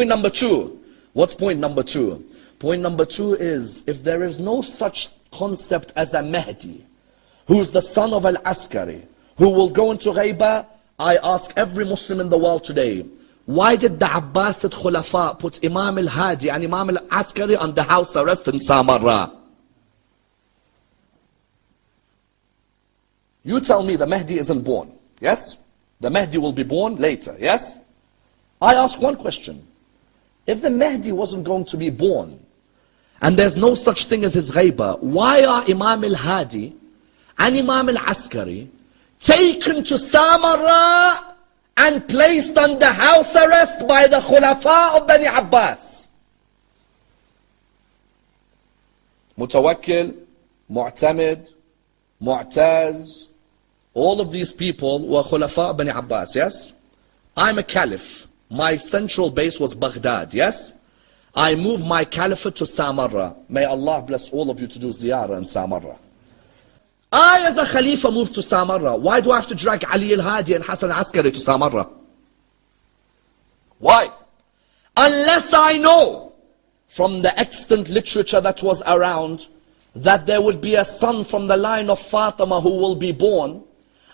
Point number two. What's point number two? Point number two is, if there is no such concept as a Mahdi, who's the son of Al-Askari, who will go into Ghaiba, I ask every Muslim in the world today, why did the Abbasid Khulafa put Imam al-Hadi and Imam al-Askari under house arrest in Samarra? You tell me the Mahdi isn't born, yes? The Mahdi will be born later, yes? I ask one question. If the Mahdi wasn't going to be born, and there's no such thing as his Ghaiba, why are Imam al-Hadi and Imam al-Askari taken to Samarra and placed under house arrest by the Khulafa of Bani Abbas? Mutawakkil, Mu'tamid, Mu'taz, all of these people were Khulafa of Bani Abbas, yes? I'm a caliph. My central base was Baghdad, yes? I moved my caliphate to Samarra. May Allah bless all of you to do ziyarah in Samarra. I as a Khalifa moved to Samarra. Why do I have to drag Ali al-Hadi and Hassan al-Askari to Samarra? Why? Unless I know from the extant literature that was around that there would be a son from the line of Fatima who will be born.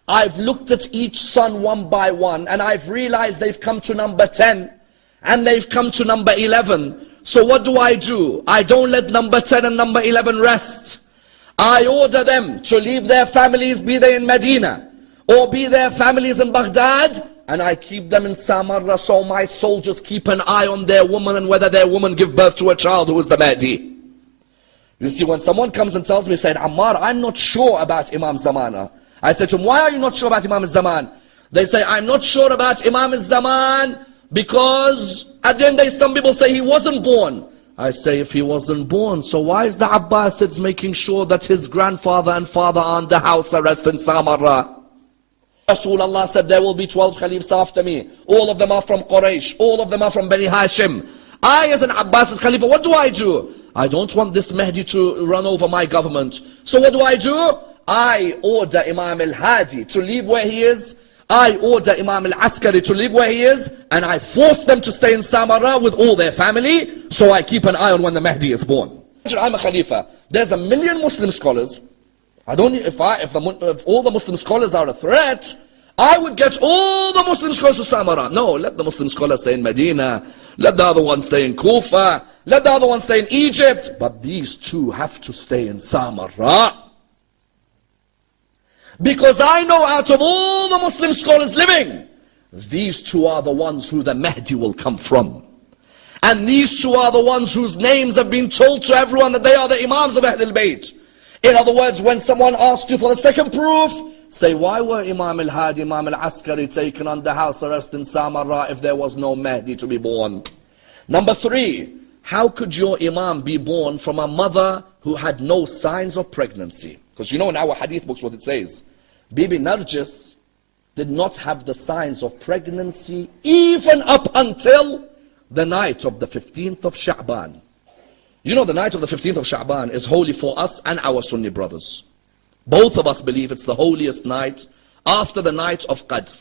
I've looked at each son one by one and I've realized they've come to number 10 and they've come to number 11. So what do? I don't let number 10 and number 11 rest. I order them to leave their families, be they in Medina or be their families in Baghdad, and I keep them in Samarra so my soldiers keep an eye on their woman and whether their woman give birth to a child who is the Mahdi. You see, when someone comes and tells me, saying, Ammar, I'm not sure about Imam Zamana. I say to him, why are you not sure about Imam Zaman? They say, I'm not sure about Imam Zaman because at the end some people say he wasn't born. I say, if he wasn't born, so why is the Abbasids making sure that his grandfather and father are under house arrest in Samarra? Rasulullah said, there will be 12 Khalifs after me. All of them are from Quraysh. All of them are from Bani Hashim. I as an Abbasid Khalifa, what do? I don't want this Mahdi to run over my government. So what do? I order Imam al-Hadi to leave where he is. I order Imam al-Askari to live where he is, and I force them to stay in Samarra with all their family, so I keep an eye on when the Mahdi is born. I'm a Khalifa. There's a million Muslim scholars. If all the Muslim scholars are a threat, I would get all the Muslim scholars to Samarra. No, let the Muslim scholars stay in Medina. Let the other ones stay in Kufa. Let the other ones stay in Egypt. But these two have to stay in Samarra. Because I know out of all the Muslim scholars living, these two are the ones who the Mahdi will come from. And these two are the ones whose names have been told to everyone that they are the Imams of Ahlul Bayt. In other words, when someone asks you for the second proof, say, why were Imam al-Hadi, Imam al-Askari taken under house arrest in Samarra if there was no Mahdi to be born? Number 3, how could your Imam be born from a mother who had no signs of pregnancy? Because you know in our hadith books what it says. Bibi Narjis did not have the signs of pregnancy even up until the night of the 15th of Sha'ban. You know the night of the 15th of Sha'ban is holy for us and our Sunni brothers. Both of us believe it's the holiest night after the night of Qadr.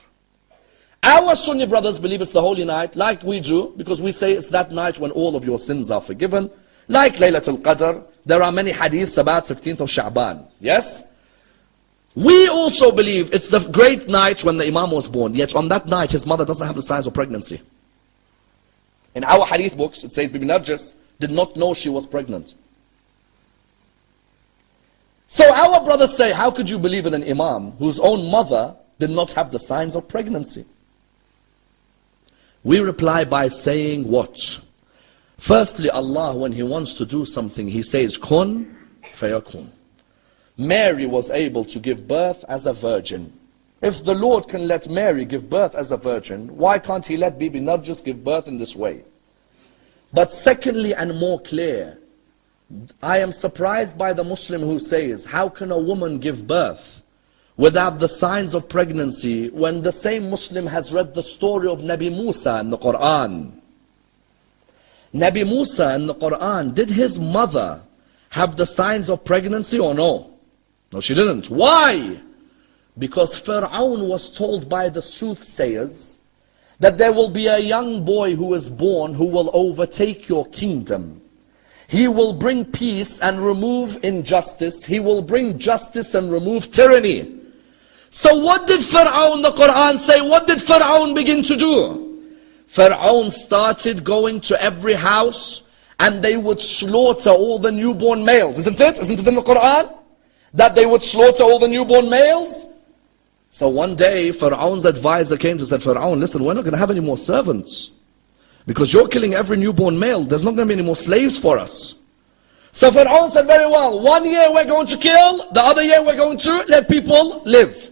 Our Sunni brothers believe it's the holy night like we do because we say it's that night when all of your sins are forgiven. Like Laylatul Qadr, there are many hadiths about 15th of Sha'ban. Yes? We also believe it's the great night when the Imam was born. Yet on that night, his mother doesn't have the signs of pregnancy. In our hadith books, it says Bibi Narjis did not know she was pregnant. So our brothers say, how could you believe in an Imam whose own mother did not have the signs of pregnancy? We reply by saying what? Firstly, Allah, when He wants to do something, He says, Kun fayakun. Mary was able to give birth as a virgin. If the Lord can let Mary give birth as a virgin, why can't He let Bibi Narjis give birth in this way? But secondly and more clear, I am surprised by the Muslim who says, how can a woman give birth without the signs of pregnancy when the same Muslim has read the story of Nabi Musa in the Quran? Nabi Musa in the Quran, did his mother have the signs of pregnancy or no? No, she didn't. Why? Because Fir'aun was told by the soothsayers that there will be a young boy who is born who will overtake your kingdom. He will bring peace and remove injustice. He will bring justice and remove tyranny. So what did Fir'aun, the Quran say, what did Fir'aun begin to do? Fir'aun started going to every house and they would slaughter all the newborn males. Isn't it? Isn't it in the Quran? That they would slaughter all the newborn males? So one day, Fir'aun's advisor came to said, Fir'aun, listen, we're not going to have any more servants. Because you're killing every newborn male. There's not going to be any more slaves for us. So Fir'aun said, very well, 1 year we're going to kill, the other year we're going to let people live.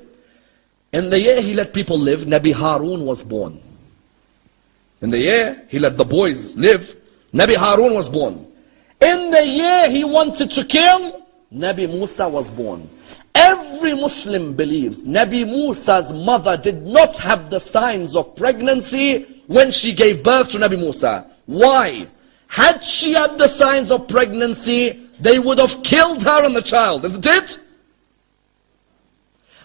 In the year he let people live, Nabi Harun was born. In the year he let the boys live, Nabi Harun was born. In the year he wanted to kill, Nabi Musa was born. Every Muslim believes Nabi Musa's mother did not have the signs of pregnancy when she gave birth to Nabi Musa. Why? Had she had the signs of pregnancy, they would have killed her and the child, isn't it?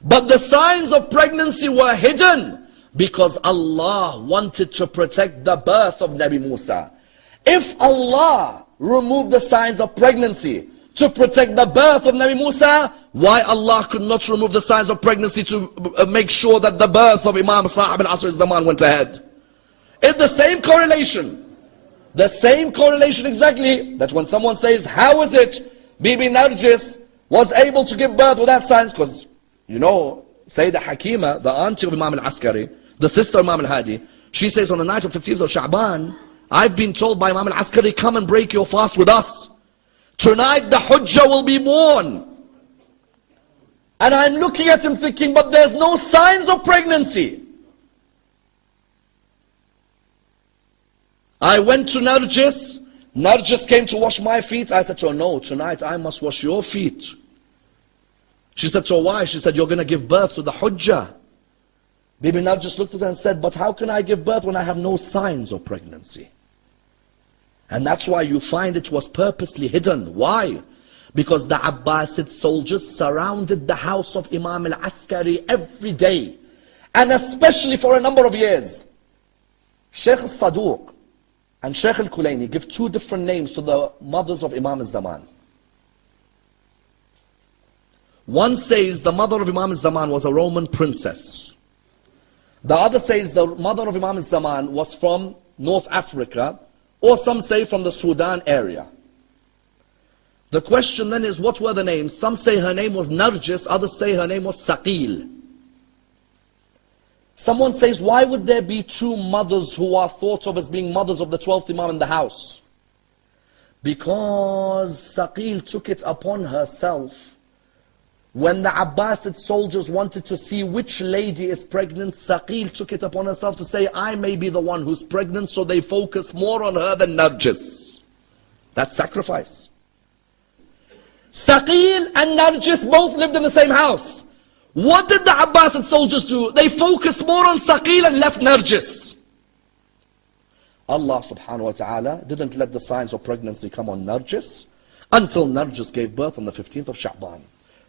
But the signs of pregnancy were hidden because Allah wanted to protect the birth of Nabi Musa. If Allah removed the signs of pregnancy to protect the birth of Nabi Musa, why Allah could not remove the signs of pregnancy to make sure that the birth of Imam Sahib al-Asr al-Zaman went ahead? It's the same correlation. The same correlation exactly, that when someone says, how is it Bibi Narjis was able to give birth without signs? Because, you know, Sayyidah Hakima, the auntie of Imam al-Askari, the sister of Imam al-Hadi, she says on the night of 15th of Sha'ban, I've been told by Imam al-Askari, come and break your fast with us. Tonight the Hujjah will be born. And I'm looking at him thinking, but there's no signs of pregnancy. I went to Narjis. Narjis came to wash my feet. I said to her, no, tonight I must wash your feet. She said to her, why? She said, you're going to give birth to the Hujjah. Bibi Narjis looked at her and said, but how can I give birth when I have no signs of pregnancy? And that's why you find it was purposely hidden. Why? Because the Abbasid soldiers surrounded the house of Imam al-Askari every day. And especially for a number of years. Sheikh al-Saduq and Sheikh al-Kulayni give two different names to the mothers of Imam al-Zaman. One says the mother of Imam al-Zaman was a Roman princess. The other says the mother of Imam al-Zaman was from North Africa, or some say from the Sudan area. The question then is, what were the names? Some say her name was Narjis, others say her name was Saqil. Someone says, why would there be two mothers who are thought of as being mothers of the 12th Imam in the house? Because Saqil took it upon herself. When the Abbasid soldiers wanted to see which lady is pregnant, Saqil took it upon herself to say, I may be the one who's pregnant, so they focus more on her than Narjis. That's sacrifice. Saqil and Narjis both lived in the same house. What did the Abbasid soldiers do? They focused more on Saqil and left Narjis. Allah subhanahu wa ta'ala didn't let the signs of pregnancy come on Narjis until Narjis gave birth on the 15th of Sha'ban.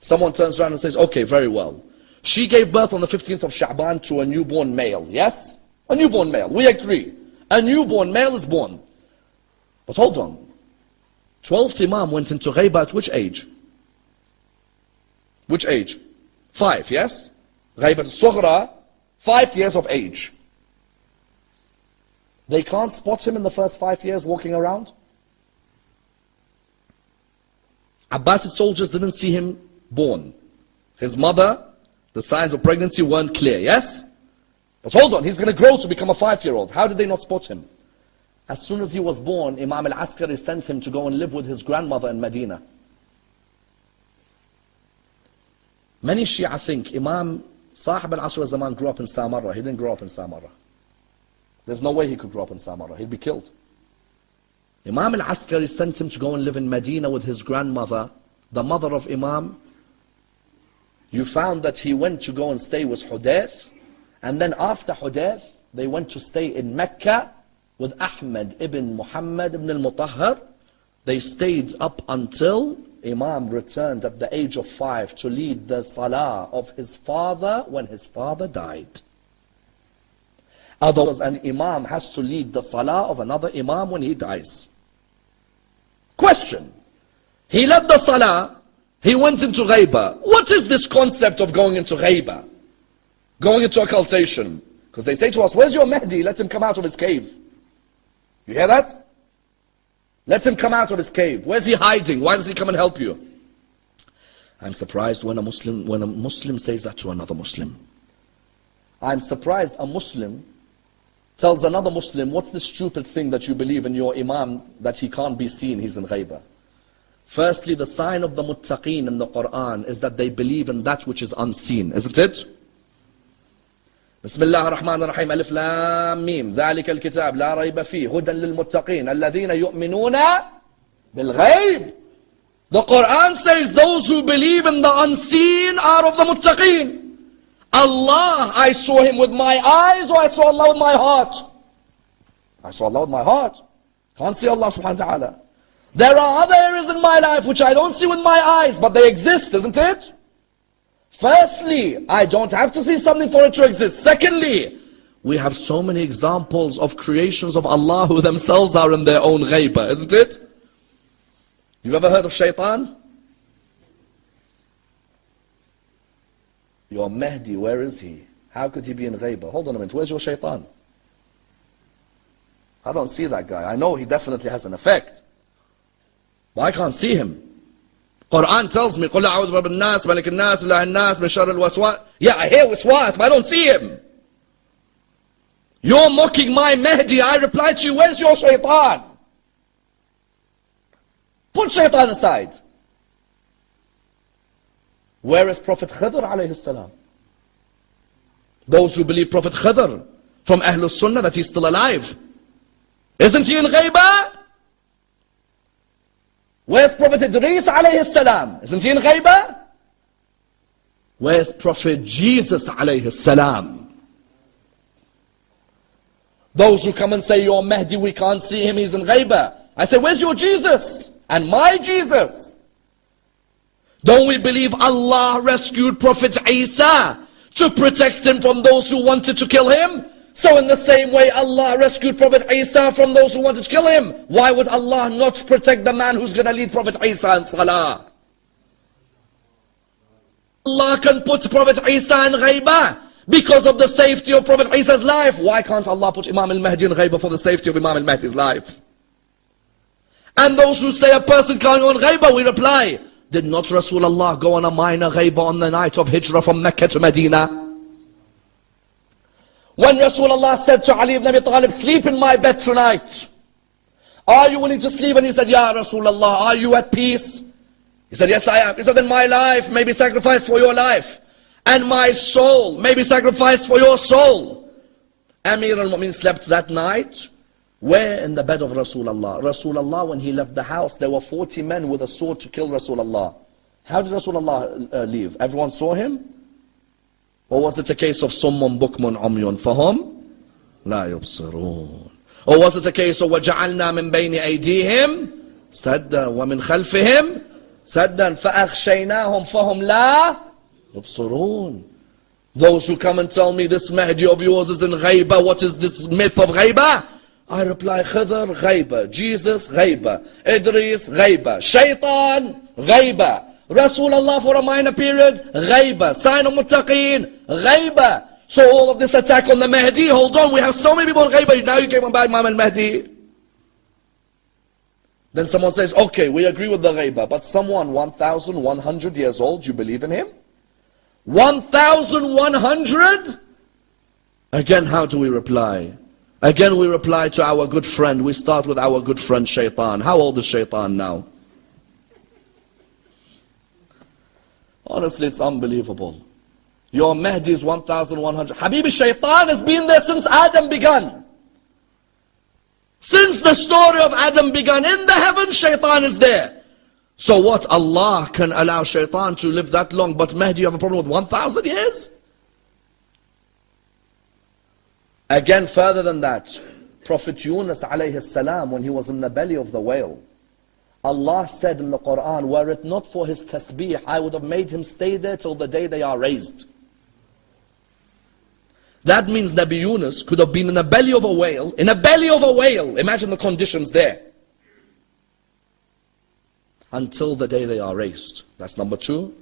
Someone turns around and says, okay, very well. She gave birth on the 15th of Sha'ban to a newborn male, yes? A newborn male, we agree. A newborn male is born. But hold on. 12th Imam went into Ghaiba at which age? Which age? 5, yes? Ghaibat al-Sughra, 5 years of age. They can't spot him in the first 5 years walking around? Abbasid soldiers didn't see him born. His mother, the signs of pregnancy weren't clear, yes? But hold on, he's going to grow to become a 5-year-old. How did they not spot him? As soon as he was born, Imam al-Askari sent him to go and live with his grandmother in Medina. Many Shia think Imam Sahib al-Asr al-Zaman grew up in Samarra. He didn't grow up in Samarra. There's no way he could grow up in Samarra. He'd be killed. Imam al-Askari sent him to go and live in Medina with his grandmother, the mother of Imam. You found that he went to go and stay with Hudayth, and then after Hudayth, they went to stay in Mecca with Ahmed ibn Muhammad ibn al-Mutahhar. They stayed up until Imam returned at the age of 5 to lead the salah of his father when his father died. Otherwise, an imam has to lead the salah of another imam when he dies. Question. He led the salah, he went into ghaibah. What is this concept of going into ghaibah? Going into occultation? Because they say to us, where's your Mahdi? Let him come out of his cave. You hear that? Let him come out of his cave. Where's he hiding? Why does he come and help you? I'm surprised when a Muslim says that to another Muslim. I'm surprised a Muslim tells another Muslim, what's the stupid thing that you believe in your Imam that he can't be seen, he's in ghaibah? Firstly, the sign of the muttaqeen in the Quran is that they believe in that which is unseen, isn't it? Bismillah ar-Rahman ar-Rahim, Alif Lam Mim, ذَلِكَ الْكِتَابِ لَا رَيْبَ فِيهِ هُدًى لِلْمُتَّقِينَ الَّذِينَ يُؤْمِنُونَ بِالْغَيْبِ. The Quran says those who believe in the unseen are of the muttaqeen. Allah, I saw him with my eyes, or I saw Allah with my heart? I saw Allah with my heart. Can't see Allah subhanahu wa ta'ala. There are other areas in my life which I don't see with my eyes, but they exist, isn't it? Firstly, I don't have to see something for it to exist. Secondly, we have so many examples of creations of Allah who themselves are in their own ghaibah, isn't it? You've ever heard of shaitan? Your Mahdi, where is he? How could he be in ghaibah? Hold on a minute, where's your shaitan? I don't see that guy. I know he definitely has an effect, but I can't see him. Quran tells me, قُلْ أَعُوذُ بِرَبِّ النَّاسِ مَلِكِ النَّاسِ إِلَهِ النَّاسِ مِنْ شَرِّ الْوَسْوَاسِ. Yeah, I hear waswas, but I don't see him. You're mocking my Mahdi. I reply to you, where's your shaitan? Put shaitan aside. Where is Prophet Khidr alayhi salam? Those who believe Prophet Khidr from Ahlul Sunnah that he's still alive, isn't he in ghaibah? Where's Prophet Idris alayhi salam? Isn't he in ghaibah? Where's Prophet Jesus alayhi salam? Those who come and say, your Mahdi, we can't see him, he's in ghaibah. I say, where's your Jesus? And my Jesus? Don't we believe Allah rescued Prophet Isa to protect him from those who wanted to kill him? So in the same way Allah rescued Prophet Isa from those who wanted to kill him. Why would Allah not protect the man who's going to lead Prophet Isa in salah? Allah can put Prophet Isa in ghaibah because of the safety of Prophet Isa's life. Why can't Allah put Imam al-Mahdi in ghaibah for the safety of Imam al-Mahdi's life? And those who say a person can't go in ghaibah, we reply, did not Rasulullah go on a minor ghaibah on the night of Hijrah from Mecca to Medina? When Rasulullah said to Ali ibn Abi Talib, sleep in my bed tonight. Are you willing to sleep? And he said, Ya Rasulullah, are you at peace? He said, yes I am. He said, then my life may be sacrificed for your life, and my soul may be sacrificed for your soul. Amir al-Mu'min slept that night. Where? In the bed of Rasulullah. Rasulullah, when he left the house, there were 40 men with a sword to kill Rasulullah. How did Rasulullah leave? Everyone saw him? Or was it a case of summun bukmun umyun fahum la yubsirun? Or was it a case of وَجَعَلْنَا مِنْ بَيْنِ أَيْدِيهِمْ سَدًّا وَمِنْ خَلْفِهِمْ سَدًّا فَأَخْشَيْنَاهُمْ فَهُمْ لَا يُبْصِرُونَ? Those who come and tell me this Mahdi of yours is in ghaibah, what is this myth of ghaibah? I reply, Khidr, ghaibah. Jesus, ghaibah. Idris, ghaibah. Shaitan, ghaibah. Rasulullah for a minor period, ghaibah. Sign of muttaqeen, ghaibah. So all of this attack on the Mahdi, hold on, we have so many people in ghaibah. Now you came about Imam al-Mahdi. Then someone says, okay, we agree with the ghaibah, but someone 1,100 years old, you believe in him? 1,100? Again, how do we reply? Again, we reply to our good friend. We start with our good friend Shaitan. How old is Shaitan now? Honestly, it's unbelievable. Your Mahdi is 1,100. Habibi, Shaitan has been there since Adam began. Since the story of Adam began, in the heavens, Shaitan is there. So what? Allah can allow Shaitan to live that long, but Mahdi, you have a problem with 1,000 years? Again, further than that, Prophet Yunus alayhi salam, when he was in the belly of the whale, Allah said in the Quran, were it not for his tasbih, I would have made him stay there till the day they are raised. That means Nabi Yunus could have been in the belly of a whale. In a belly of a whale. Imagine the conditions there. Until the day they are raised. That's number 2.